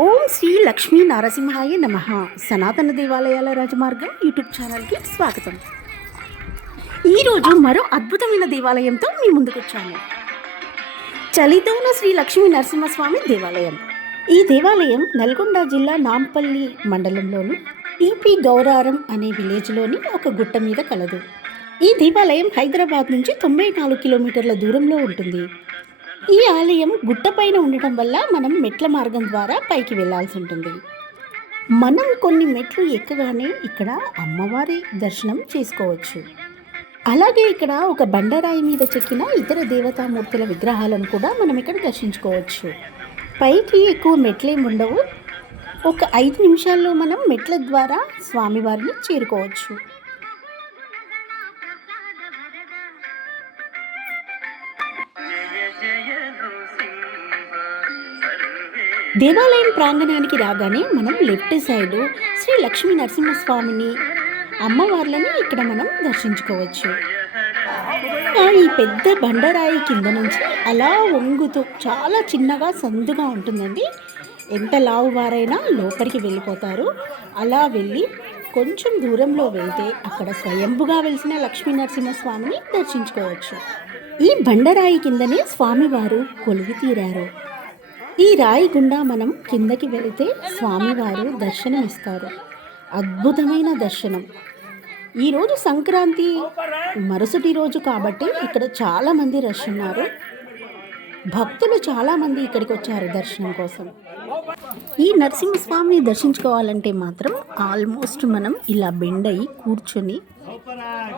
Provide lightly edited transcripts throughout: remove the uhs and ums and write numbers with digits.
ఓం శ్రీ లక్ష్మీ నరసింహాయ నమః. సనాతన దేవాలయాల రాజమార్గం యూట్యూబ్ ఛానల్కి స్వాగతం. ఈరోజు మరో అద్భుతమైన దేవాలయంతో మీ ముందుకు వచ్చాను. చలితోన శ్రీ లక్ష్మీ నరసింహస్వామి దేవాలయం. ఈ దేవాలయం నల్గొండ జిల్లా నాంపల్లి మండలంలోని టీపీ గౌరారం అనే విలేజ్లోని ఒక గుట్ట మీద కలదు. ఈ దేవాలయం హైదరాబాద్ నుంచి 94 కిలోమీటర్ల దూరంలో ఉంటుంది. ఈ ఆలయం గుట్టపైన ఉండటం వల్ల మనం మెట్ల మార్గం ద్వారా పైకి వెళ్ళాల్సి ఉంటుంది. మనం కొన్ని మెట్లు ఎక్కగానే ఇక్కడ అమ్మవారి దర్శనం చేసుకోవచ్చు. అలాగే ఇక్కడ ఒక బండరాయి మీద చెక్కిన ఇతర దేవతామూర్తుల విగ్రహాలను కూడా మనం ఇక్కడ దర్శించుకోవచ్చు. పైకి ఎక్కువ మెట్లేం ఉండవు. ఒక 5 నిమిషాల్లో మనం మెట్ల ద్వారా స్వామివారిని చేరుకోవచ్చు. దేవాలయం ప్రాంగణానికి రాగానే మనం లెఫ్ట్ సైడ్ శ్రీ లక్ష్మీ నరసింహస్వామిని, అమ్మవార్లని ఇక్కడ మనం దర్శించుకోవచ్చు. ఈ పెద్ద బండరాయి కింద నుంచి అలా వంగుతూ చాలా చిన్నగా సందుగా ఉంటుందండి. ఎంత లావువారైనా లోపలికి వెళ్ళిపోతారు. అలా వెళ్ళి కొంచెం దూరంలో వెళ్తే అక్కడ స్వయంభుగా వెలిసిన లక్ష్మీ నరసింహస్వామిని దర్శించుకోవచ్చు. ఈ బండరాయి కిందనే స్వామివారు కొలువు తీరారు. ఈ రాయి గుండా మనం కిందకి వెళితే స్వామివారు దర్శనం ఇస్తారు. అద్భుతమైన దర్శనం. ఈరోజు సంక్రాంతి మరుసటి రోజు కాబట్టి ఇక్కడ చాలామంది రష్ ఉన్నారు. భక్తులు చాలామంది ఇక్కడికి వచ్చారు దర్శనం కోసం. ఈ నరసింహస్వామిని దర్శించుకోవాలంటే మాత్రం ఆల్మోస్ట్ మనం ఇలా బెండ్ అయ్యి కూర్చొని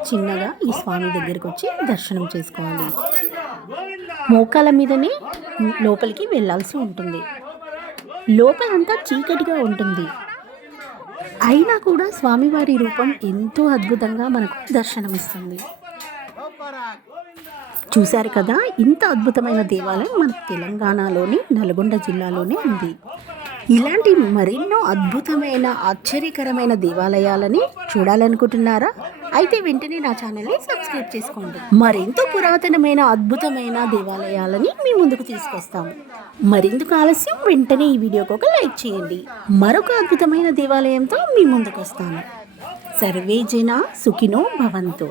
చిన్నగా ఈ స్వామి దగ్గరికి వచ్చి దర్శనం చేసుకోవాలి. మోకాల మీదనే లోపలికి వెళ్ళాల్సి ఉంటుంది. లోపలంతా చీకటిగా ఉంటుంది. అయినా కూడా స్వామివారి రూపం ఎంతో అద్భుతంగా మనకు దర్శనమిస్తుంది. చూశారు కదా, ఇంత అద్భుతమైన దేవాలయం మన తెలంగాణలోని నల్గొండ జిల్లాలోనే ఉంది. ఇలాంటి మరెన్నో అద్భుతమైన ఆశ్చర్యకరమైన దేవాలయాలని చూడాలనుకుంటున్నారా? అయితే వెంటనే నా ఛానల్ని సబ్స్క్రైబ్ చేసుకోండి. మరెంతో పురాతనమైన అద్భుతమైన దేవాలయాలని మీ ముందుకు తీసుకొస్తాము. మరెందుకు ఆలస్యం, వెంటనే ఈ వీడియోకి ఒక లైక్ చేయండి. మరొక అద్భుతమైన దేవాలయంతో మీ ముందుకు వస్తాను. సర్వే జన సుఖినో భవంతు.